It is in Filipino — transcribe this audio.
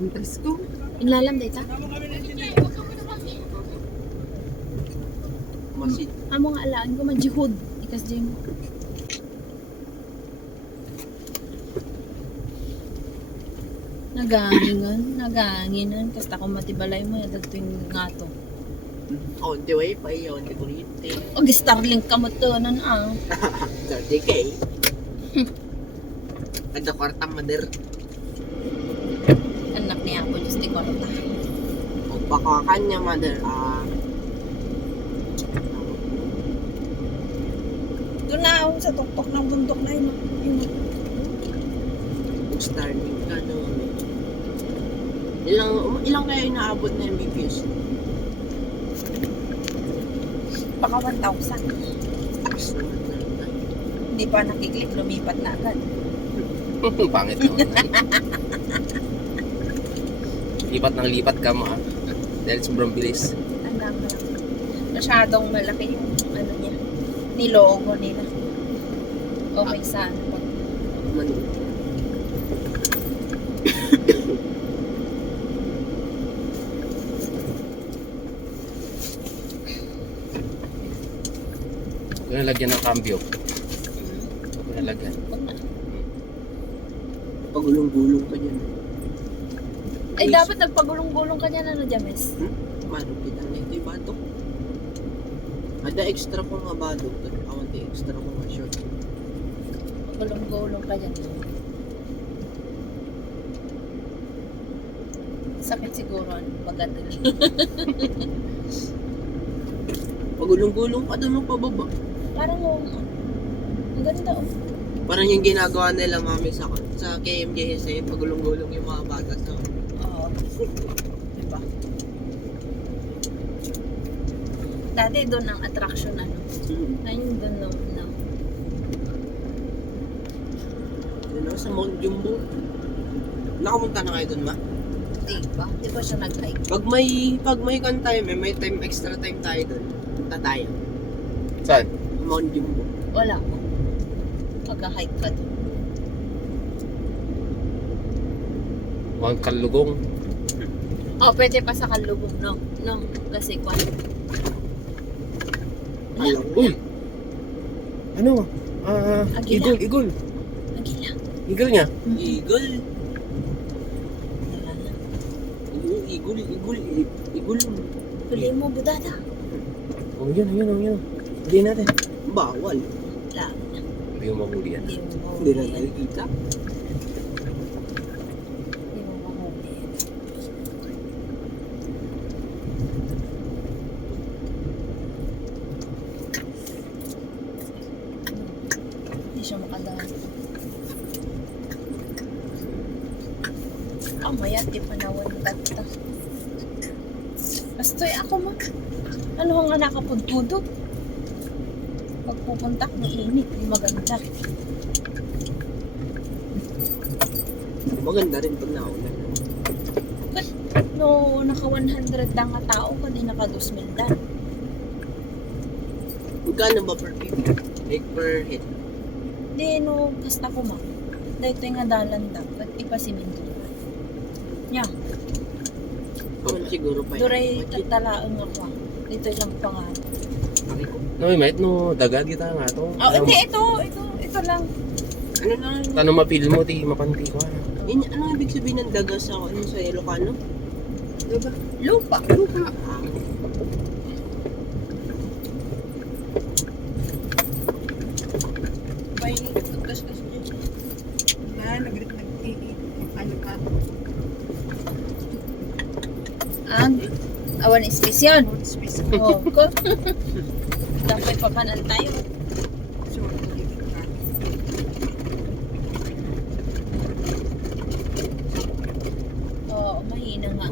Ang presko. Inlalam data? Masid. Amo nga alaan ko majihud. Ikas din mo. Naganginan. Kasta ko matibalay mo. Yadagto yung ngato. On the way pa yun. Di kurinte. O, Starlink ka mo to. Nan ah. 30K. Kada kwarta mader. Anak niya ako. Diyos di ko rata. O baka kanya mother. Doon na ako sa tuktok ng bundok na yun. Starting ka no. Ilang kaya inaabot na MBPS? Baka 1,000. Taas naman na. Hindi pa nakiklik. Lumipat na agad. Pangit naman. Lipat ng lipat ka mo ah. Dahil sobrang bilis. Alam mo. Masyadong malaki yung ano niya. Nilogo nila. Okay sana. Huwag na lagyan ng cambio. Huwag na lagyan. Pagulong-gulong ka dyan. Ay, dapat nagpagulong-gulong ka niya na James. Mano kita na ito yung batok. Ada extra ko nga batok. Awan di extra ko nga short. Pagulong-gulong ka dyan. Sakit siguro. Maganda. Pagulong-gulong ka doon mo pababa. Parang ang ganda oh. Parang yung ginagawa nila mami sa KMJS eh, pagulong-gulong yung mga bata sa Oo. Diba? Dati doon ang attraction ano. Ayun doon no. Yun sa Mount Jumbo. Nakapunta na kayo doon ma? Diba? Di ba siya nag-hike? Pag may kan time, may time extra time tayo doon. Punta tayo. Saan? Mount Jumbo. Wala ko. Pag-hike ka doon. Huwag kalugong. Oh, pwede pa sa Kalubong, no? No, kasi kwan. Alam mo. Uy! Ano? Agila. Igol. Agila. Igol niya. Eagle. Wala na. Oo, Eagle. Huli mo, budada. Oh, yun. Hindi natin. Bawal. Wala na. Hindi mo mahuli yan. Hindi mo mahuli. Hindi na nakikita. Hindi mo mahuli. Hindi siya makadaan. Maya, di pa nawan tata. Bastoy ako ma. Ano nga nakapudpudot? Pagpupunta ng init, di maganda. Maganda rin pag naulan. No, naka 100 lang nga tao, kundi naka 2,000 dan. Magkano ba per people? Like per head? Di, no, basta ko ma. Dahito nga dalan dapat, ipasiminto. Nya, Awan siguro pa duray tatalaan ako. Dito lang pa nga. No, mate, no, dagad kita nga to. Oh, hindi, ito lang. Ano na? Tanong mapil mo, ti mapanti ko. Ano ibig sabihin ng daga sa sa Ilocano? Diba? Lupa. Lupa. May tugas-gas niya. Ano ka? Awan ispisyon. Space Oh, ko. Dapat papanan tayo. short ka. Oo, mahina nga